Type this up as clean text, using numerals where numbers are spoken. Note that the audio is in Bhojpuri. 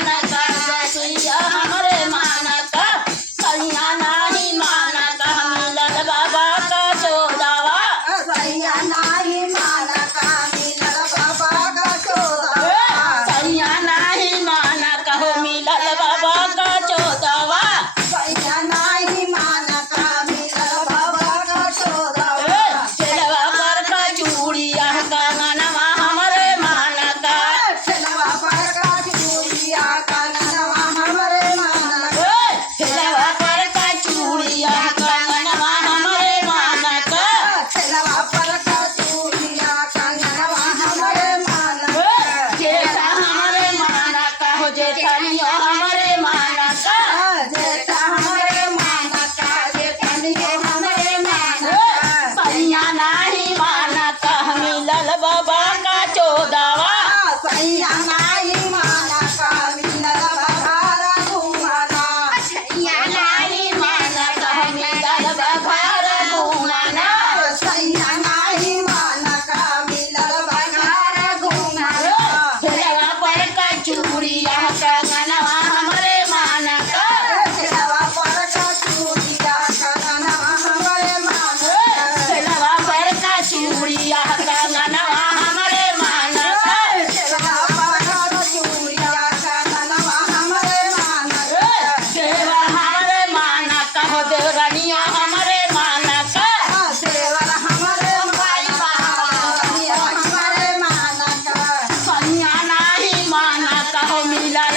मानक ससुरिया हमरे मानक सैया नाही मानक मिलल बाबा का चोदावा सैया नाही मानक मिलल बाबा का चोदावा सैया नाही मानक हो मिलल बाबा का चोदावा सैया नाही मानक मिलल बाबा का चोदावा चलवा पर का चूड़िया कंगनवा हमरे मानक चलवा पर का चूड़िया कंगनवा हमरे मानक चलवा पर का चूड़िया कंगनवा हमरे मानक चलवा पर का चूड़िया कंगनवा हमरे मानक जेठा हमरे मानक हो जेठनिया हमरे मानक जेठा हमरे मानक जेठनिया हमरे मानक सैया नाही मानक मिलल बाबा का चोदावा सैया नाही मानक मिलल बघार घुमना सैया नाही मानक मिलल बघार घुमना सैया नाही मानक मिलल बघार घुमना चलवा पर का चूड़िया कंगनवा हमरे मानक चलवा पर का चूड़िया कंगनवा हमरे मानक चलवा पर का चूड़िया कंगनवा हमरे मानक चलवा पर का चूड़िया कंगनवा हमरे मानक सेवा हमरे मानक हो देवरनिया हमरे मानक देवर हमरे मानक हमरे मानक सैया नाही मानक हो मिलल